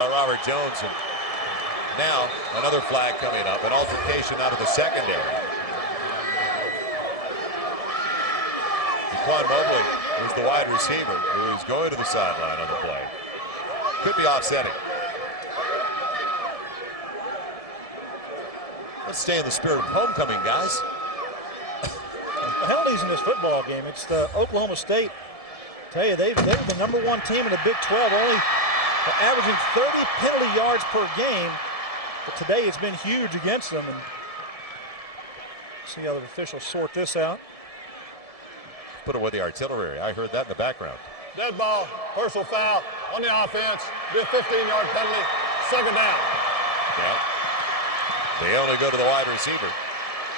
Robert Jones, and now another flag coming up, an altercation out of the secondary. Daquan Mobley was the wide receiver who was going to the sideline on the play. Could be offsetting. Let's stay in the spirit of homecoming, guys. Penalties in this football game. It's the Oklahoma State. Tell you, they were the #1 team in the Big 12, only averaging 30 penalty yards per game. But today it's been huge against them. And see how the officials sort this out. Put away the artillery. I heard that in the background. Dead ball, personal foul on the offense. Be a 15-yard penalty. Second down. Yeah. They only go to the wide receiver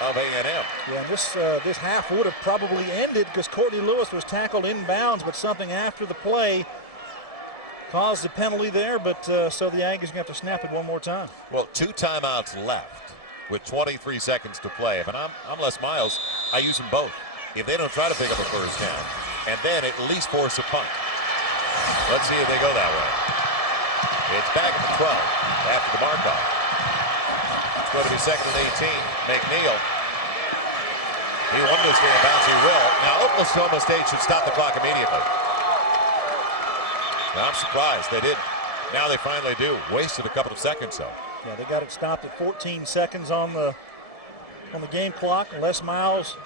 of A&M. Yeah, and this half would have probably ended because Courtney Lewis was tackled inbounds, but something after the play caused the penalty there. But so the Aggies are going to have to snap it one more time. Well, 2 timeouts left with 23 seconds to play. If I'm Les Miles, I use them both. If they don't try to pick up a first down, and then at least force a punt. Let's see if they go that way. It's back at the 12 after the mark-off. It's going to be 2nd and 18. McNeil. He wanted to stay in bounds. He will. Now, Oklahoma State should stop the clock immediately. Now, I'm surprised they didn't. Now they finally do. Wasted a couple of seconds, though. Yeah, they got it stopped at 14 seconds on the game clock. Les Miles.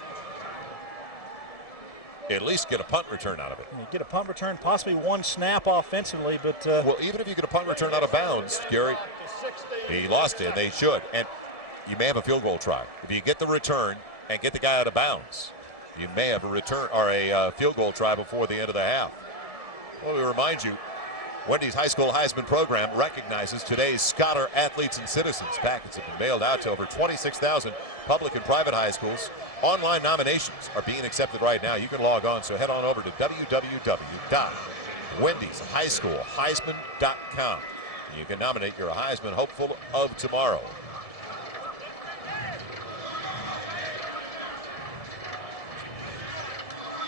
At least get a punt return out of it. You get a punt return, possibly one snap offensively, but well, even if you get a punt return out of bounds, Gary, he lost it, and they should. And you may have a field goal try. If you get the return and get the guy out of bounds, you may have a return or a field goal try before the end of the half. Well, we remind you, Wendy's High School Heisman program recognizes today's scholar athletes and citizens. Packets have been mailed out to over 26,000 public and private high schools. Online nominations are being accepted right now. You can log on, so head on over to www.wendyshighschoolheisman.com. You can nominate your Heisman hopeful of tomorrow.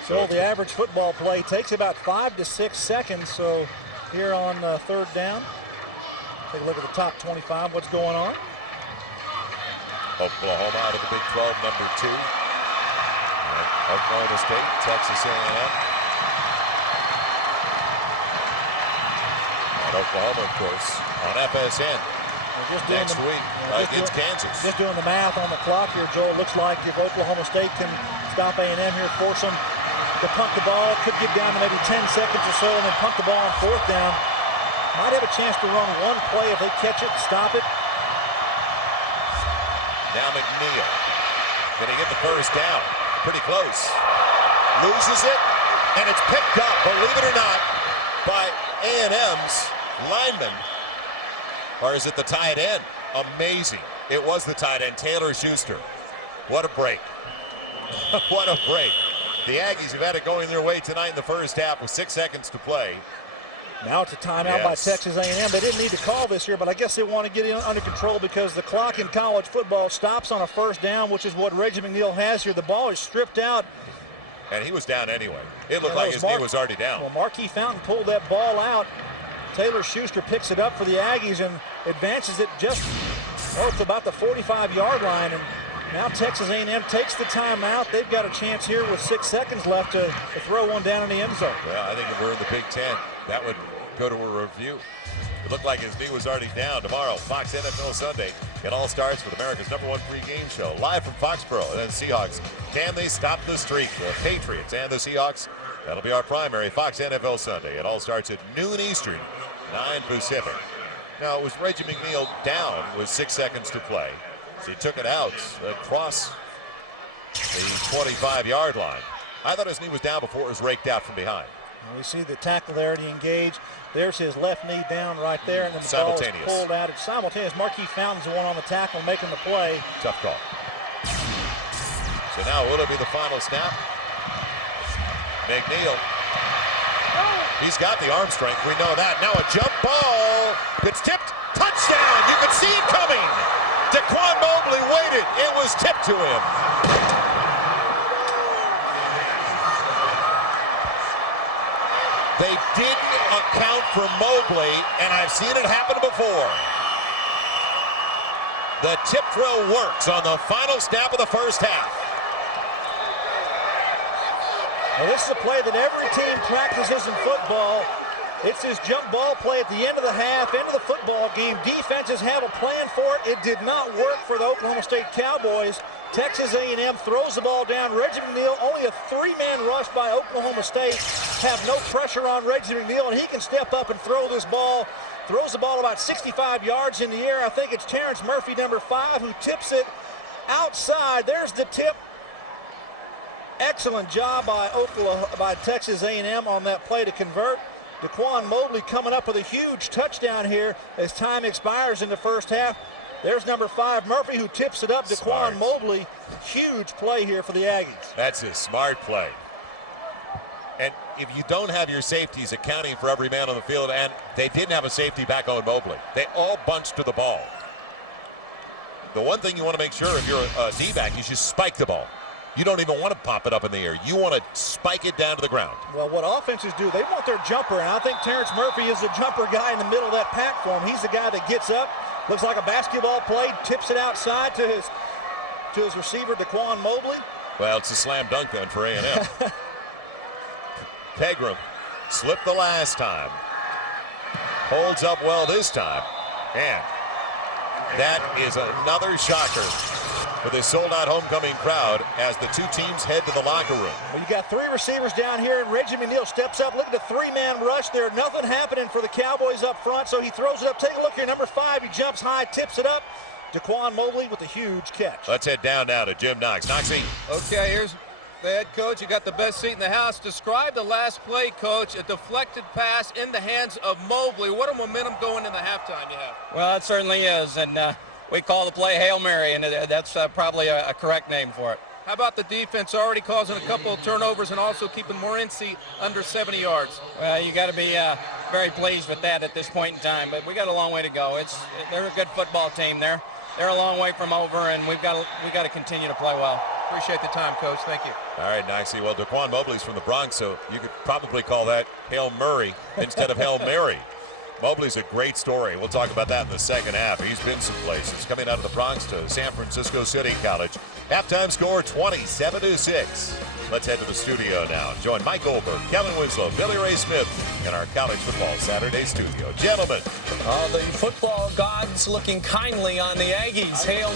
So the average football play takes about 5 to 6 seconds. So here on 3rd down, take a look at the top 25, what's going on. Oklahoma out of the Big 12, number 2. Oklahoma State, Texas A&M. And Oklahoma, of course, on FSN next week against Kansas. Just doing the math on the clock here, Joel. Looks like if Oklahoma State can stop A&M here, force them to punt the ball, could get down to maybe 10 seconds or so, and then punt the ball on 4th down. Might have a chance to run one play if they catch it, stop it. Now McNeil. Can he get the first down? Pretty close. Loses it, and it's picked up, believe it or not, by A&M's lineman. Or is it the tight end? Amazing. It was the tight end, Taylor Schuster. What a break. What a break. The Aggies have had it going their way tonight in the first half with 6 seconds to play. Now it's a timeout by Texas A&M. They didn't need to call this here, but I guess they want to get it under control because the clock in college football stops on a first down, which is what Reggie McNeil has here. The ball is stripped out. And he was down anyway. It looked like his knee was already down. Well, Marquis Fountain pulled that ball out. Taylor Schuster picks it up for the Aggies and advances it just to about the 45-yard line. And now Texas A&M takes the timeout. They've got a chance here with 6 seconds left to throw one down in the end zone. Well, I think if we're in the Big Ten, that would go to a review. It looked like his knee was already down. Tomorrow, Fox NFL Sunday. It all starts with America's #1 pregame show, live from Foxborough. And then Seahawks. Can they stop the streak? The Patriots and the Seahawks. That'll be our primary Fox NFL Sunday. It all starts at noon Eastern, 9 Pacific. Now, it was Reggie McNeil down with 6 seconds to play. So he took it out across the 25-yard line. I thought his knee was down before it was raked out from behind. And we see the tackle there to engage. There's his left knee down right there, and then the ball is pulled out. It's simultaneous. Marquis Fountain's the one on the tackle making the play. Tough call. So now will it be the final snap? McNeil. He's got the arm strength. We know that. Now a jump ball. It's tipped. Touchdown. You can see it coming. Daquan Mobley waited. It was tipped to him. They didn't account for Mobley, and I've seen it happen before. The tip throw works on the final snap of the first half. Well, this is a play that every team practices in football. It's his jump ball play at the end of the half, end of the football game. Defenses have a plan for it. It did not work for the Oklahoma State Cowboys. Texas A&M throws the ball down. Reggie McNeal, only a three-man rush by Oklahoma State. Have no pressure on Reggie McNeal, and he can step up and throw this ball. Throws the ball about 65 yards in the air. I think it's Terrence Murphy, number 5, who tips it outside. There's the tip. Excellent job by Texas A&M on that play to convert. Daquan Mobley coming up with a huge touchdown here as time expires in the first half. There's number 5, Murphy, who tips it up. Daquan Mobley, huge play here for the Aggies. That's a smart play. And if you don't have your safeties accounting for every man on the field, and they didn't have a safety back on Mobley, they all bunched to the ball. The one thing you want to make sure if you're a D-back is you spike the ball. You don't even want to pop it up in the air. You want to spike it down to the ground. Well, what offenses do, they want their jumper, and I think Terrence Murphy is the jumper guy in the middle of that pack for him. He's the guy that gets up, looks like a basketball play, tips it outside to his receiver, Daquan Mobley. Well, it's a slam dunk then for A&M. Pegram slipped the last time. Holds up well this time. And that is another shocker for the sold-out homecoming crowd as the two teams head to the locker room. Well, you got 3 receivers down here, and Reggie McNeal steps up. Look at the 3-man rush there. Nothing happening for the Cowboys up front, so he throws it up. Take a look here. Number 5, he jumps high, tips it up. Daquan Mobley with a huge catch. Let's head down now to Jim Knox. Knoxy. Okay, here's the head coach. You got the best seat in the house. Describe the last play, coach. A deflected pass in the hands of Mobley. What a momentum going into halftime you have. Well, it certainly is, and we call the play Hail Mary, and that's probably a correct name for it. How about the defense already causing a couple of turnovers and also keeping Morency under 70 yards? Well, you got to be very pleased with that at this point in time, but we got a long way to go. They're a good football team there. They're a long way from over, and we got to continue to play well. Appreciate the time, Coach. Thank you. All right, Knoxy. Well, Daquan Mobley's from the Bronx, so you could probably call that Hail Murray instead of Hail Mary. Mobley's a great story. We'll talk about that in the second half. He's been some places, coming out of the Bronx to San Francisco City College. Halftime score 27-6. Let's head to the studio now. Join Mike Goldberg, Kellen Winslow, Billy Ray Smith in our College Football Saturday studio. Gentlemen. The football gods looking kindly on the Aggies. Hail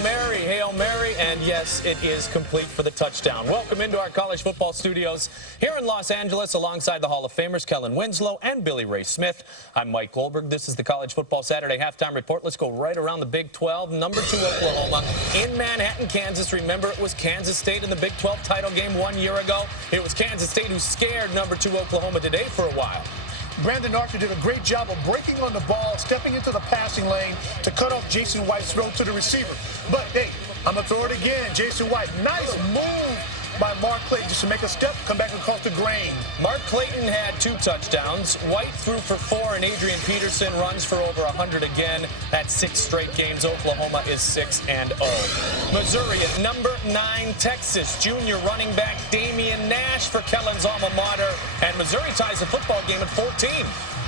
Mary, and yes, it is complete for the touchdown. Welcome into our College Football studios here in Los Angeles alongside the Hall of Famers Kellen Winslow and Billy Ray Smith. I'm Mike Goldberg. This is the College Football Saturday halftime report. Let's go right around the Big 12. Number 2 Oklahoma in Manhattan, Kansas. Remember, it was Kansas State in the Big 12 title game 1 year ago. It was Kansas State who scared number 2 Oklahoma today for a while. Brandon Archer did a great job of breaking on the ball, stepping into the passing lane to cut off Jason White's throw to the receiver. But, hey, I'm going to throw it again. Jason White, nice move by Mark Clayton just to make a step, come back across the grain. Mark Clayton had 2 touchdowns. White threw for 4, and Adrian Peterson runs for over 100 again. That's 6 straight games. Oklahoma is 6-0. Missouri at number 9, Texas. Junior running back Damian Nash for Kellen's alma mater. And Missouri ties the football game at 14.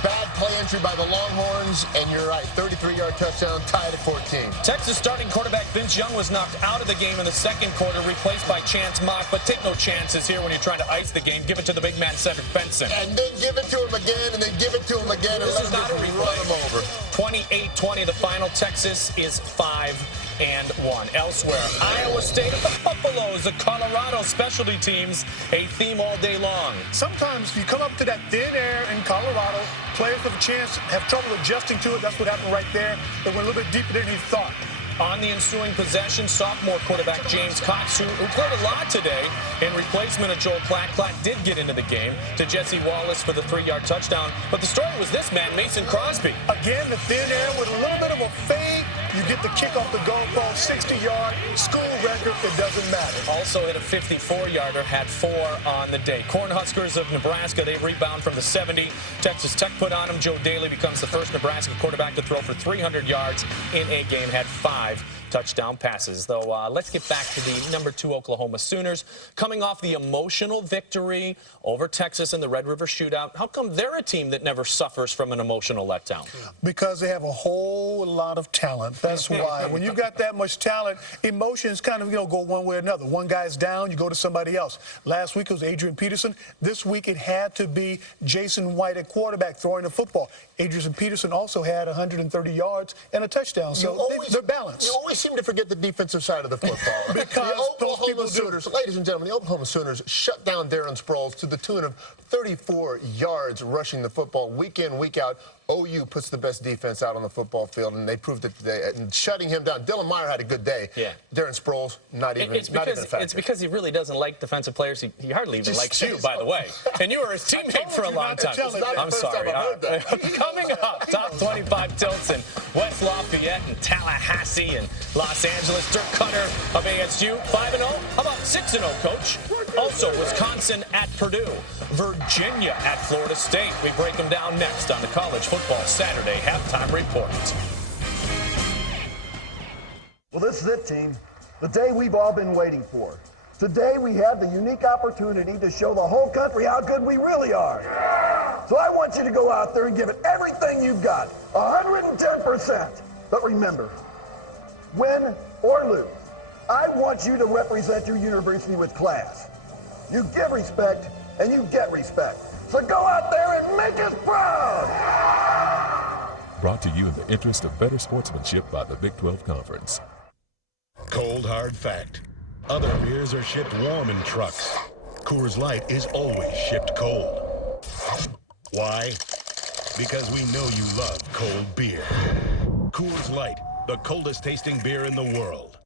Bad play entry by the Longhorns, and you're right, 33-yard touchdown, tied at 14. Texas starting quarterback Vince Young was knocked out of the game in the second quarter, replaced by Chance Mock, but take no chances here when you're trying to ice the game. Give it to the big man, Cedric Benson. And then give it to him again, and then give it to him again. This is not a run replay. him over. 28-20, the final. Texas is 5-1. Elsewhere, Iowa State at the Buffaloes, the Colorado specialty teams, a theme all day long. Sometimes you come up to that thin air in Colorado, players with a chance have trouble adjusting to it. That's what happened right there. They went a little bit deeper than he thought. On the ensuing possession, sophomore quarterback James Cox, who played a lot today in replacement of Joel Klatt. Klatt did get into the game to Jesse Wallace for the 3-yard touchdown. But the story was this man, Mason Crosby. Again, the thin air with a little bit of a fade. You get the kick off the goal post, 60-yard, school record, it doesn't matter. Also hit a 54-yarder, had 4 on the day. Cornhuskers of Nebraska, they rebound from the 70. Texas Tech put on him. Joe Daly becomes the first Nebraska quarterback to throw for 300 yards in a game, had 5 touchdown passes. Though, let's get back to the number 2 Oklahoma Sooners. Coming off the emotional victory over Texas in the Red River Shootout, how come they're a team that never suffers from an emotional letdown? Because they have a whole lot of talent. That's why. When you've got that much talent, emotions kind of, go one way or another. One guy's down, you go to somebody else. Last week it was Adrian Peterson. This week it had to be Jason White at quarterback throwing the football. Adrian Peterson also had 130 yards and a touchdown, so they're balanced. You always seem to forget the defensive side of the football. Because the Oklahoma Sooners, ladies and gentlemen, the Oklahoma Sooners shut down Darren Sproles to the tune of 34 yards rushing the football week in, week out. OU puts the best defense out on the football field, and they proved it today. And shutting him down, Dylan Meyer had a good day. Yeah. Darren Sproles, not even a factor. It's because he really doesn't like defensive players. He hardly even likes you, by the way. And you were his teammate for a long time. I'm sorry. Coming up, top 25 tilts in West Lafayette and Tallahassee and Los Angeles. Dirk Cutter of ASU, 5-0. How about 6-0, Coach? Also, Wisconsin at Purdue. Virginia at Florida State. We break them down next on the College Football Saturday Halftime Report. Well, this is it, team. The day we've all been waiting for. Today we have the unique opportunity to show the whole country how good we really are. So I want you to go out there and give it everything you've got, 110%. But remember, win or lose, I want you to represent your university with class. You give respect and you get respect. So go out there and make us proud! Brought to you in the interest of better sportsmanship by the Big 12 Conference. Cold hard fact. Other beers are shipped warm in trucks. Coors Light is always shipped cold. Why? Because we know you love cold beer. Coors Light, the coldest tasting beer in the world.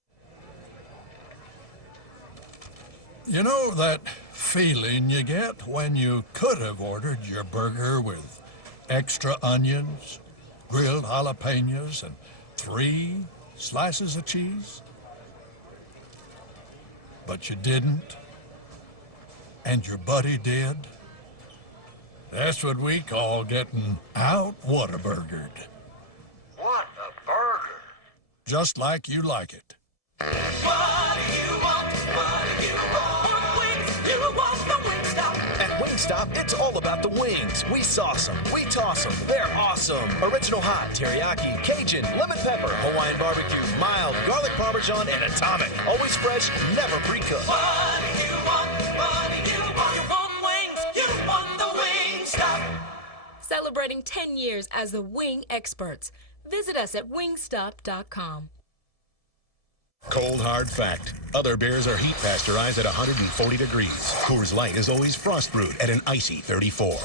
You know that feeling you get when you could have ordered your burger with extra onions, grilled jalapenos, and 3 slices of cheese? But you didn't, and your buddy did? That's what we call getting out Whataburgered. What a burger! Just like you like it. What do you want? What do you want? Wings. You want the Wingstop. At Wingstop, it's all about the wings. We sauce them. We toss them. They're awesome. Original hot, teriyaki, Cajun, lemon pepper, Hawaiian barbecue, mild, garlic parmesan, and atomic. Always fresh, never pre-cooked. What do you want? What do you want? You want wings. You want the Wingstop. Celebrating 10 years as the wing experts. Visit us at wingstop.com. Cold hard fact. Other beers are heat pasteurized at 140 degrees. Coors Light is always frost brewed at an icy 34.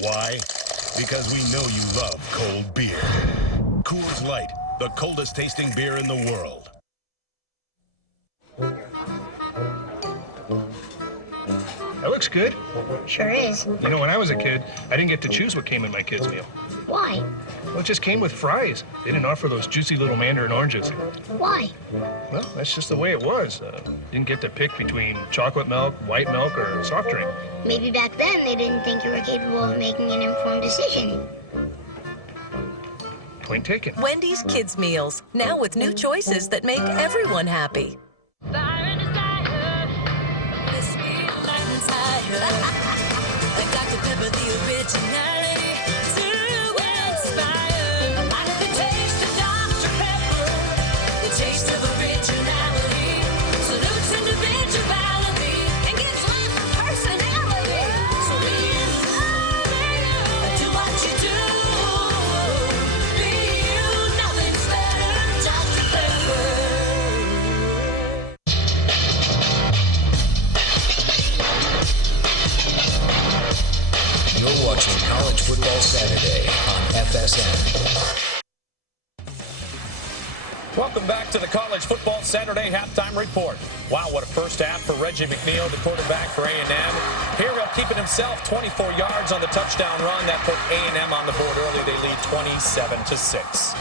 Why? Because we know you love cold beer. Coors Light, the coldest tasting beer in the world. That looks good. Sure is. You know, when I was a kid, I didn't get to choose what came in my kids' meal. Why? Well, it just came with fries. They didn't offer those juicy little mandarin oranges. Why? Well, that's just the way it was. Didn't get to pick between chocolate milk, white milk, or soft drink. Maybe back then they didn't think you were capable of making an informed decision. Point taken. Wendy's Kids Meals, now with new choices that make everyone happy. Dr. Pepper, the originality to inspire. I love the taste of Dr. Pepper, the taste of originality. Salutes individuality and gives life a personality. So be you, do what you do. Be you, nothing's better, Dr. Pepper. You're watching College Football Saturday on FSN. Welcome back to the College Football Saturday Halftime Report. Wow, what a first half for Reggie McNeil, the quarterback for A&M. Here he'll keep it himself, 24 yards on the touchdown run. That put A&M on the board early. They lead 27-6.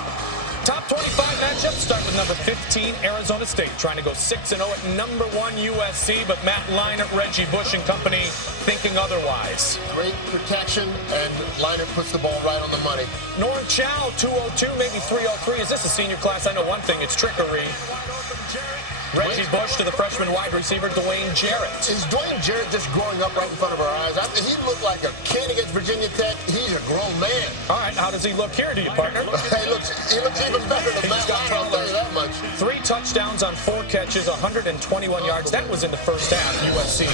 Top 25 matchup matchup. Start with number 15, Arizona State, trying to go 6-0 at number 1, USC, but Matt Leinart, Reggie Bush and company thinking otherwise. Great protection, and Leinart puts the ball right on the money. Norm Chow, 202, maybe 303. Is this a senior class? I know one thing, it's trickery. Reggie Bush to the freshman wide receiver, Dwayne Jarrett. Is Dwayne Jarrett just growing up right in front of our eyes? He looked like a kid against Virginia Tech. He's a grown man. All right, how does he look here to you, partner? he looks even better than Matt Leinart, I'll tell you that much. 3 touchdowns on 4 catches, 121 yards. That was in the first half. USC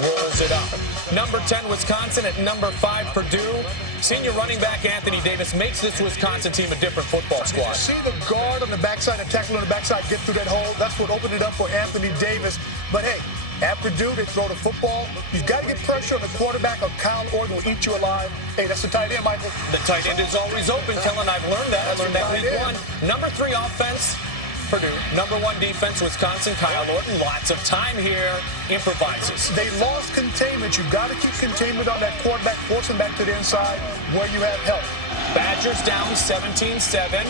rolls it up. Number 10, Wisconsin. At number 5, Purdue. Senior running back Anthony Davis makes this Wisconsin team a different football squad. You see the guard on the backside, the tackle on the backside get through that hole. That's what opened it up for Anthony Davis. But hey, at Purdue, they throw the football. You've got to get pressure on the quarterback, or Kyle Orton will eat you alive. Hey, that's the tight end, Michael. The tight end is always open, Kellen. I've learned that. I learned that week 1. Number 3 offense, Purdue. Number 1 defense, Wisconsin. Kyle Orton, lots of time here, improvises. They lost containment. You've got to keep containment on that quarterback, force him back to the inside where you have help. Badgers down 17-7.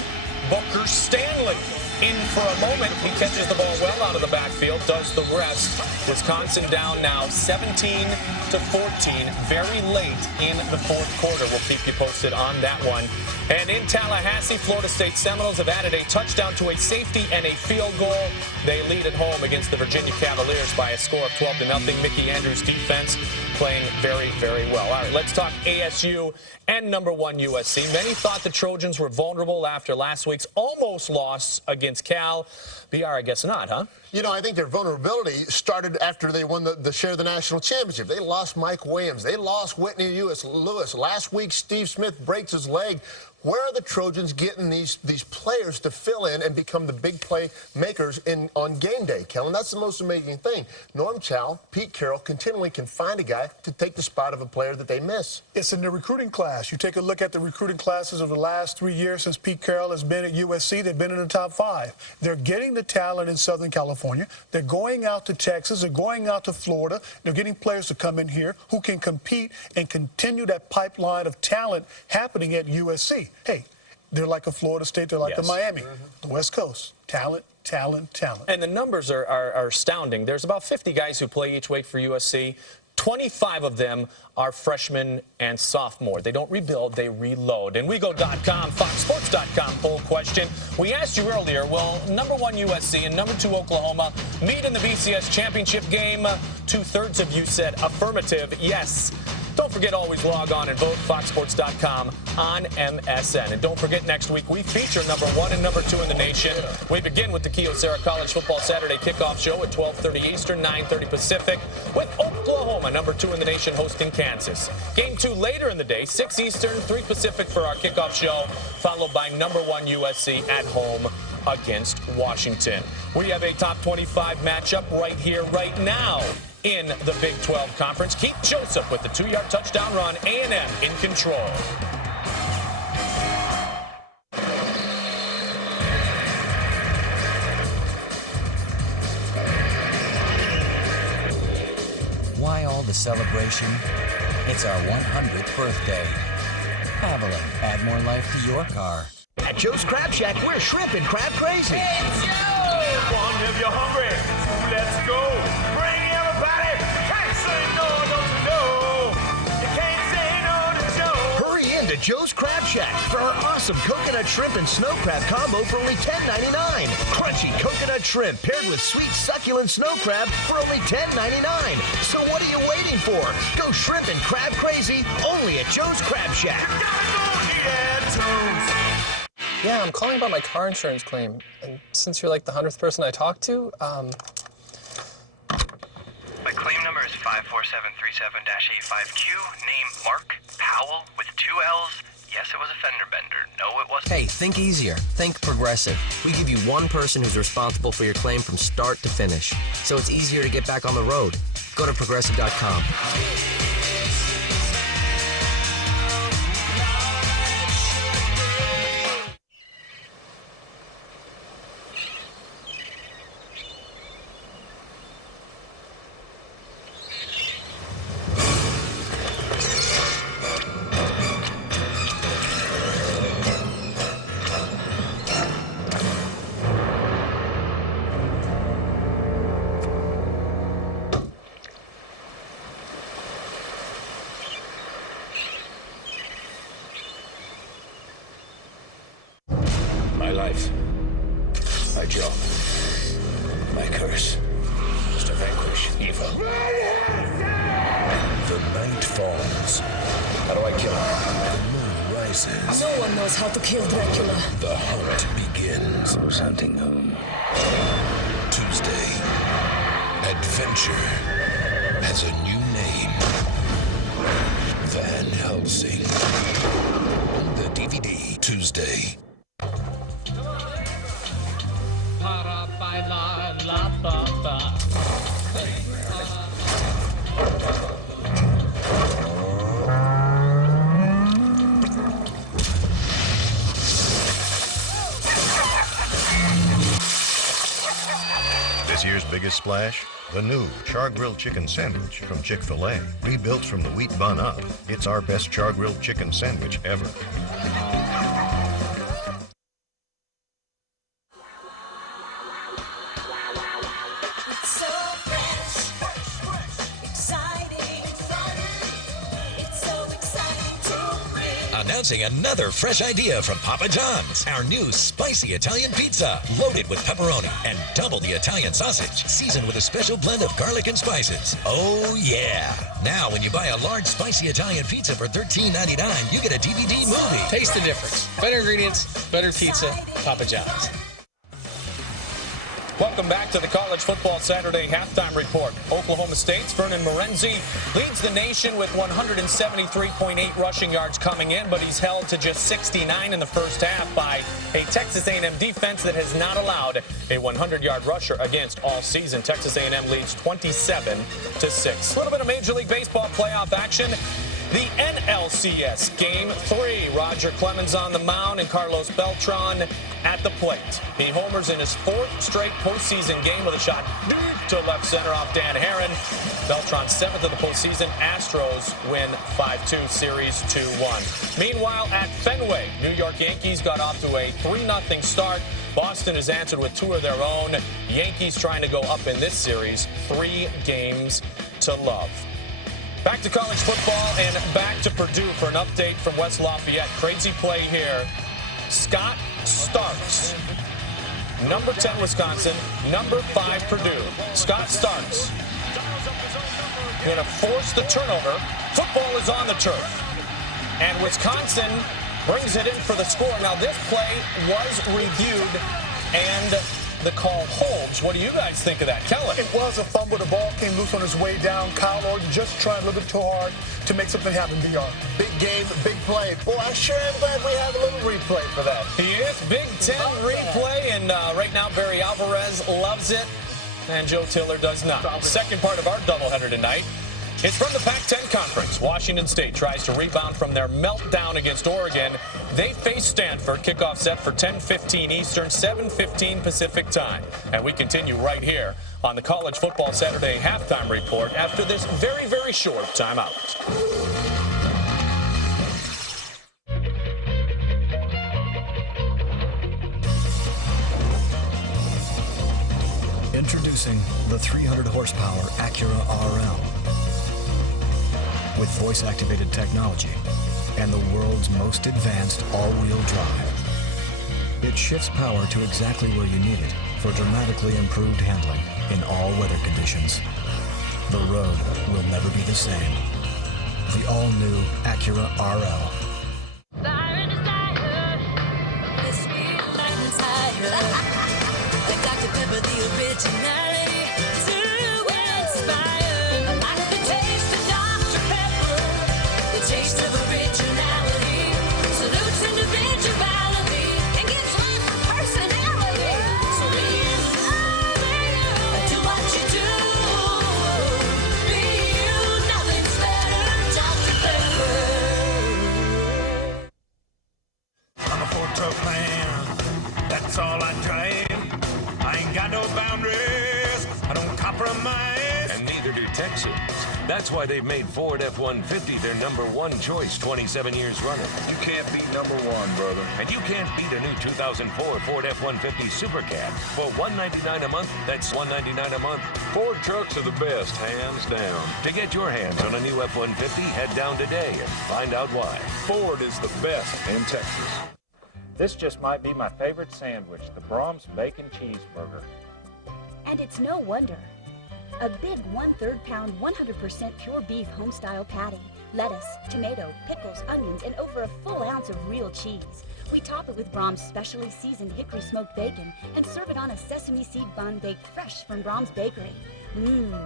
Booker Stanley in for a moment. He catches the ball well out of the backfield, does the rest. Wisconsin down now 17-14, very late in the 4th quarter. We'll keep you posted on that one. And in Tallahassee, Florida State Seminoles have added a touchdown to a safety and a field goal. They lead at home against the Virginia Cavaliers by a score of 12-0. Mickey Andrews' defense playing very, very well. All right, let's talk ASU and number 1 USC. Many thought the Trojans were vulnerable after last week's almost loss against Cal. BR, I guess not, huh? You know, I think their vulnerability started after they won the share of the national championship. They lost Mike Williams. They lost Whitney Lewis. Last week, Steve Smith breaks his leg. Where are the Trojans getting these players to fill in and become the big play makers on game day, Kellen? That's the most amazing thing. Norm Chow, Pete Carroll continually can find a guy to take the spot of a player that they miss. It's in the recruiting class. You take a look at the recruiting classes of the last 3 years since Pete Carroll has been at USC. They've been in the top 5. They're getting the talent in Southern California. They're going out to Texas. They're going out to Florida. They're getting players to come in here who can compete and continue that pipeline of talent happening at USC. Hey, they're like a Florida State. They're like a Miami. The West Coast. Talent, talent, talent. And the numbers are astounding. There's about 50 guys who play each week for USC. 25 of them are freshmen and sophomore. They don't rebuild, they reload. And WeGo.com, FoxSports.com, poll question. We asked you earlier, will number 1 USC and number 2 Oklahoma meet in the BCS championship game? 2/3 of you said affirmative, yes. Don't forget, always log on and vote FoxSports.com on MSN. And don't forget, next week we feature number 1 and number 2 in the nation. We begin with the Kyocera College Football Saturday kickoff show at 12:30 Eastern, 9:30 Pacific, with Oklahoma, number 2 in the nation, hosting Kansas. Game 2 later in the day, 6 Eastern, 3 Pacific for our kickoff show, followed by number 1 USC at home against Washington. We have a top 25 matchup right here, right now, in the Big 12 Conference. Keith Joseph with the 2-yard touchdown run. A&M in control. Why all the celebration? It's our 100th birthday. Haviland, add more life to your car. At Joe's Crab Shack, we're shrimp and crab crazy. Hey, Joe! One if you're hungry, let's go. Bring everybody. Can't say no, don't you know? You can't say no to Joe. Hurry in to Joe's Crab Shack for our awesome coconut shrimp and snow crab combo for only $10.99. Crunchy coconut shrimp paired with sweet succulent snow crab for only $10.99. So what are you waiting for? Go shrimp and crab crazy only at Joe's Crab Shack. Yeah, I'm calling about my car insurance claim. And since you're like the 100th person I talked to, My claim number is 54737-85Q. Name Mark Powell with 2 L's. Yes, it was a fender bender. No, it wasn't. Hey, think easier. Think Progressive. We give you one person who's responsible for your claim from start to finish, so it's easier to get back on the road. Go to Progressive.com. life, my job, my curse is to vanquish evil. The night falls. How do I kill him? The moon rises. No one knows how to kill Dracula. The hunt begins. Who's hunting whom? Tuesday. Adventure has a new name. Van Helsing. The DVD Tuesday. This year's biggest splash? The new char-grilled chicken sandwich from Chick-fil-A. Rebuilt from the wheat bun up, it's our best char-grilled chicken sandwich ever. Announcing another fresh idea from Papa John's. Our new spicy Italian pizza, loaded with pepperoni and double the Italian sausage, seasoned with a special blend of garlic and spices. Oh yeah! Now when you buy a large spicy Italian pizza for $13.99, you get a DVD movie. Taste the difference. Better ingredients, better pizza, Papa John's. Welcome back to the College Football Saturday Halftime Report. Oklahoma State's Vernon Morenzi leads the nation with 173.8 rushing yards coming in, but he's held to just 69 in the first half by a Texas A&M defense that has not allowed a 100-yard rusher against all season. Texas A&M leads 27-6. A little bit of Major League Baseball playoff action. The NLCS Game 3. Roger Clemens on the mound and Carlos Beltran at the plate. He homers in his fourth straight postseason game with a shot deep to left center off Dan Herron. Beltran's seventh of the postseason. Astros win 5-2, series 2-1. Meanwhile, at Fenway, New York Yankees got off to a 3-0 start. Boston has answered with two of their own. Yankees trying to go up in this series 3-0. Back to college football and back to Purdue for an update from West Lafayette. Crazy play here. Scott Starks, number 10 Wisconsin, number 5 Purdue. Scott Starks going to force the turnover. Football is on the turf. And Wisconsin brings it in for the score. Now this play was reviewed and the call holds. What do you guys think of that, Kellen? It was a fumble. The ball came loose on his way down. Kyle Orton just trying a little bit too hard to make something happen, BR. Big game, big play. Boy, I sure am glad we have a little replay for that. He is. Big Ten replay, and right now Barry Alvarez loves it, and Joe Tiller does not. Second part of our doubleheader tonight. It's from the Pac-10 Conference. Washington State tries to rebound from their meltdown against Oregon. They face Stanford. Kickoff set for 10:15 Eastern, 7:15 Pacific time. And we continue right here on the College Football Saturday Halftime Report after this very, very short timeout. Introducing the 300 horsepower Acura RL. With voice-activated technology and the world's most advanced all-wheel drive. It shifts power to exactly where you need it for dramatically improved handling in all weather conditions. The road will never be the same. The all-new Acura RL. Like Dr. Pepper, the originality to inspire. I like the taste of Dr. Pepper, the taste of originality. Salutes individuality and gives life a personality. So be you, do what you do. Be you, nothing's better, Dr. Pepper. I'm a four-truck man, that's all I drive. I ain't got no boundaries, I don't compromise. And neither do Texans. That's why they've made Ford F-150 their number one choice 27 years running. You can't beat number one, brother. And you can't beat a new 2004 Ford F-150 Super Cab. For $199 a month, that's $199 a month. Ford trucks are the best, hands down. To get your hands on a new F-150, head down today and find out why. Ford is the best in Texas. This just might be my favorite sandwich, the Brahms Bacon Cheeseburger. And it's no wonder. A big 1/3 pound, 100% pure beef home-style patty, lettuce, tomato, pickles, onions, and over a full ounce of real cheese. We top it with Brahms' specially seasoned hickory smoked bacon and serve it on a sesame seed bun baked fresh from Brahms Bakery. Mmm.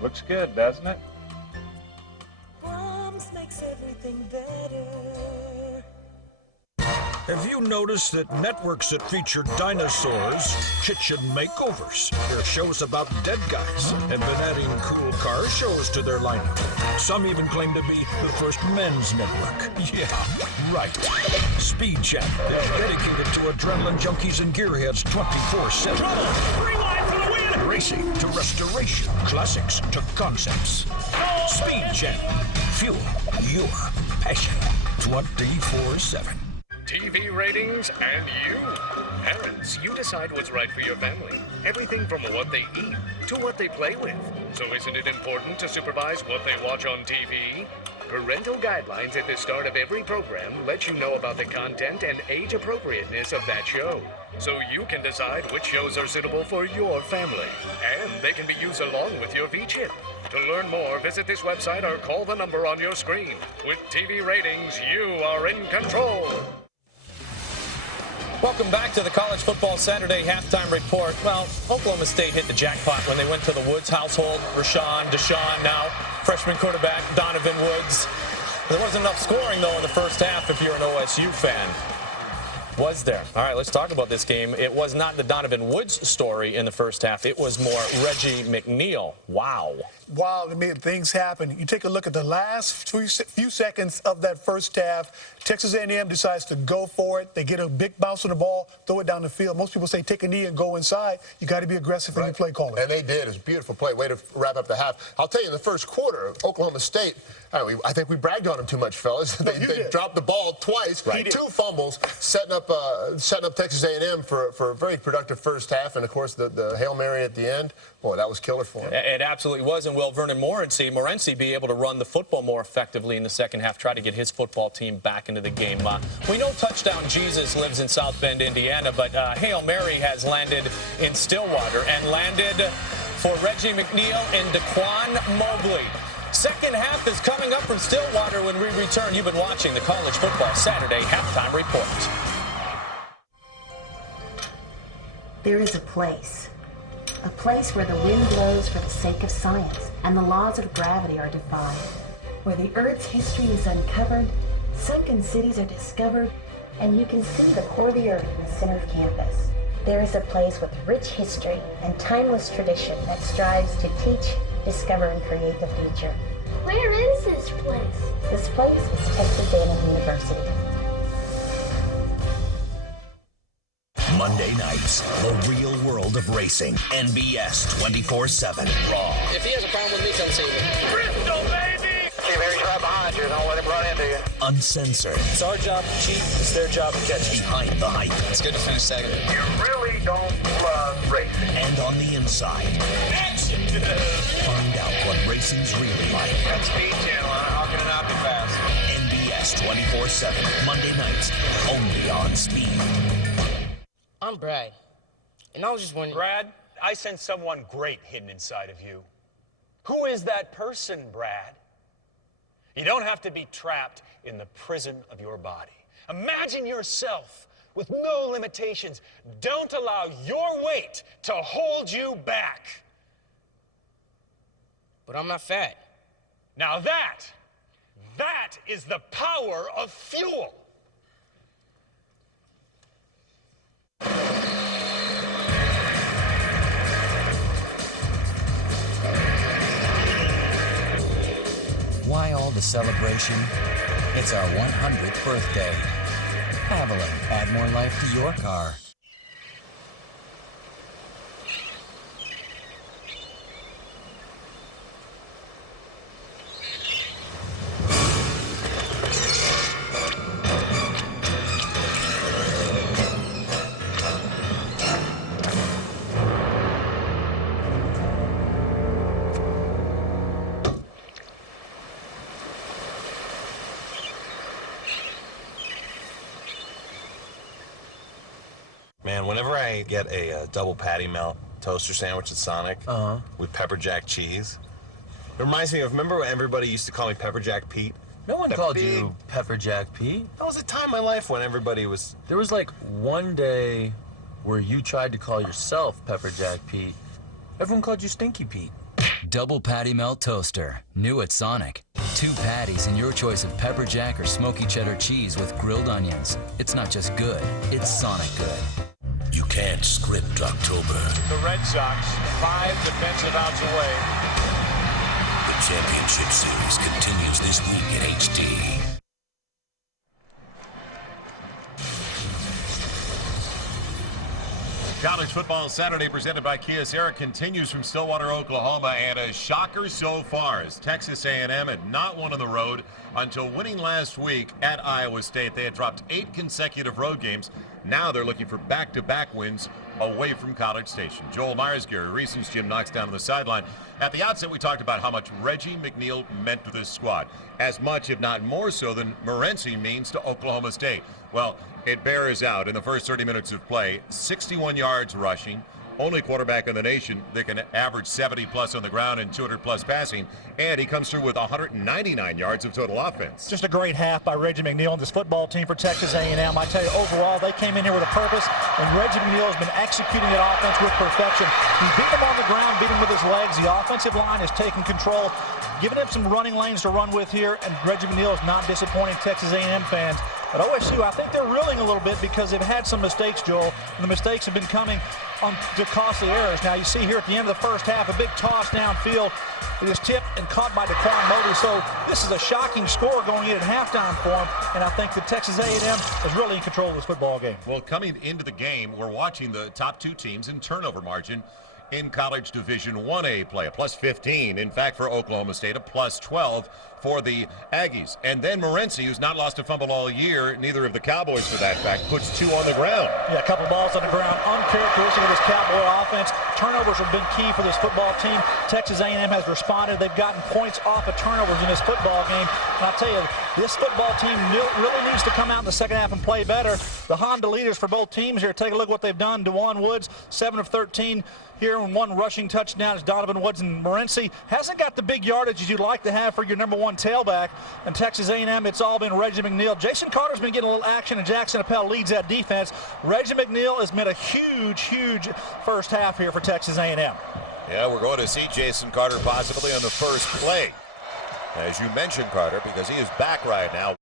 Looks good, doesn't it? Brahms makes everything better. Have you noticed that networks that feature dinosaurs, kitchen makeovers, their shows about dead guys, have been adding cool car shows to their lineup? Some even claim to be the first men's network. Yeah, right. Speed Channel is dedicated to adrenaline junkies and gearheads 24/7. Rewind for the win! Racing to restoration, classics to concepts. Speed Channel. Fuel your passion 24/7. TV ratings and you. Parents, you decide what's right for your family. Everything from what they eat to what they play with. So isn't it important to supervise what they watch on TV? Parental guidelines at the start of every program let you know about the content and age appropriateness of that show. So you can decide which shows are suitable for your family. And they can be used along with your V-chip. To learn more, visit this website or call the number on your screen. With TV ratings, you are in control. Welcome back to the College Football Saturday Halftime Report. Well, Oklahoma State hit the jackpot when they went to the Woods household. Rashawn, Deshaun, now freshman quarterback Donovan Woods. There wasn't enough scoring, though, in the first half if you're an OSU fan. Was there? All right, let's talk about this game. It was not the Donovan Woods story in the first half. It was more Reggie McNeal. Wow. Wow, I mean, things happen. You take a look at the last few seconds of that first half. Texas A&M decides to go for it. They get a big bounce on the ball, throw it down the field. Most people say take a knee and go inside. You got to be aggressive in your play calling. And they did. It was a beautiful play. Way to wrap up the half. I'll tell you, in the first quarter, Oklahoma State, I think we bragged on them too much, fellas. They dropped the ball twice, right. 2 fumbles, setting up Texas A&M for a very productive first half. And, of course, the Hail Mary at the end, boy, that was killer for them. It absolutely was. And will Vernon Morency be able to run the football more effectively in the second half, try to get his football team back into the game? We know Touchdown Jesus lives in South Bend, Indiana, but Hail Mary has landed in Stillwater and landed for Reggie McNeal and Daquan Mobley. Second half is coming up from Stillwater when we return. You've been watching the College Football Saturday Halftime Report. There is a place where the wind blows for the sake of science and the laws of gravity are defied, where the Earth's history is uncovered, sunken cities are discovered, and you can see the core of the Earth in the center of campus. There is a place with rich history and timeless tradition that strives to teach, discover, and create the future. Where is this place? This place is Texas A&M University. Monday nights, the real world of racing. NBS 24/7 Raw. If he has a problem with me, come see me. Bristol, baby! Keep every right behind you. Don't let him run into you. Uncensored. It's our job to cheat. It's their job to catch us. Behind the hype. It's good to finish second. You really don't love racing. And on the inside. Action! Find out what racing's really like. That's Speed Channel. How can it not be fast? NBS 24/7. Monday nights. Only on Speed. I'm Brad, and I was just wondering... Brad, I sense someone great hidden inside of you. Who is that person, Brad? You don't have to be trapped in the prison of your body. Imagine yourself with no limitations. Don't allow your weight to hold you back. But I'm not fat. Now that is the power of fuel. Why all the celebration? It's our 100th birthday. Avalon, add more life to your car. Man, whenever I get a double patty melt toaster sandwich at Sonic with pepper jack cheese, it reminds me of, remember when everybody used to call me Pepper Jack Pete? No one called you Pepper Jack Pete. That was a time in my life when everybody was... There was like one day where you tried to call yourself Pepper Jack Pete. Everyone called you Stinky Pete. Double Patty Melt Toaster. New at Sonic. 2 patties and your choice of pepper jack or smoky cheddar cheese with grilled onions. It's not just good, it's Sonic good. You can't script October. The Red Sox, 5 defensive outs away. The championship series continues this week in HD. College Football Saturday presented by Kyocera continues from Stillwater, Oklahoma, and a shocker so far as Texas A&M had not won on the road until winning last week at Iowa State. They had dropped 8 consecutive road games. Now they're looking for back-to-back wins away from College Station. Joel Myers, Gary Reason's, Jim Knox down on the sideline. At the outset, we talked about how much Reggie McNeil meant to this squad. As much, if not more so, than Morency means to Oklahoma State. Well, it bears out in the first 30 minutes of play. 61 yards rushing. Only quarterback in the nation that can average 70-plus on the ground and 200-plus passing. And he comes through with 199 yards of total offense. Just a great half by Reggie McNeil and this football team for Texas A&M. I tell you, overall, they came in here with a purpose, and Reggie McNeil has been executing that offense with perfection. He's beating them on the ground, beating them with his legs. The offensive line is taking control, giving him some running lanes to run with here, and Reggie McNeil is not disappointing Texas A&M fans. But OSU, I think they're reeling a little bit because they've had some mistakes, Joel, and the mistakes have been coming on to costly errors. Now, you see here at the end of the first half, a big toss downfield. It is tipped and caught by Daquan Mobley. So this is a shocking score going in at halftime for him, and I think that Texas A&M is really in control of this football game. Well, coming into the game, we're watching the top 2 teams in turnover margin in College Division 1A play, a +15, in fact, for Oklahoma State, a +12 for the Aggies. And then Morency, who's not lost a fumble all year, neither of the Cowboys for that fact, puts 2 on the ground. Yeah, a couple balls on the ground, uncharacteristic of this Cowboy offense. Turnovers have been key for this football team. Texas A&M has responded. They've gotten points off of turnovers in this football game. And I'll tell you, this football team really needs to come out in the second half and play better. The Honda leaders for both teams here, take a look at what they've done. DeJuan Woods, 7 of 13 here, and 1 rushing touchdown is Donovan Woods. And Morency hasn't got the big yardage as you'd like to have for your number 1 tailback. And Texas A&M, it's all been Reggie McNeil. Jason Carter's been getting a little action, and Jackson Appel leads that defense. Reggie McNeil has made a huge first half here for Texas A&M. Yeah, we're going to see Jason Carter possibly on the first play. As you mentioned, Carter, because he is back right now.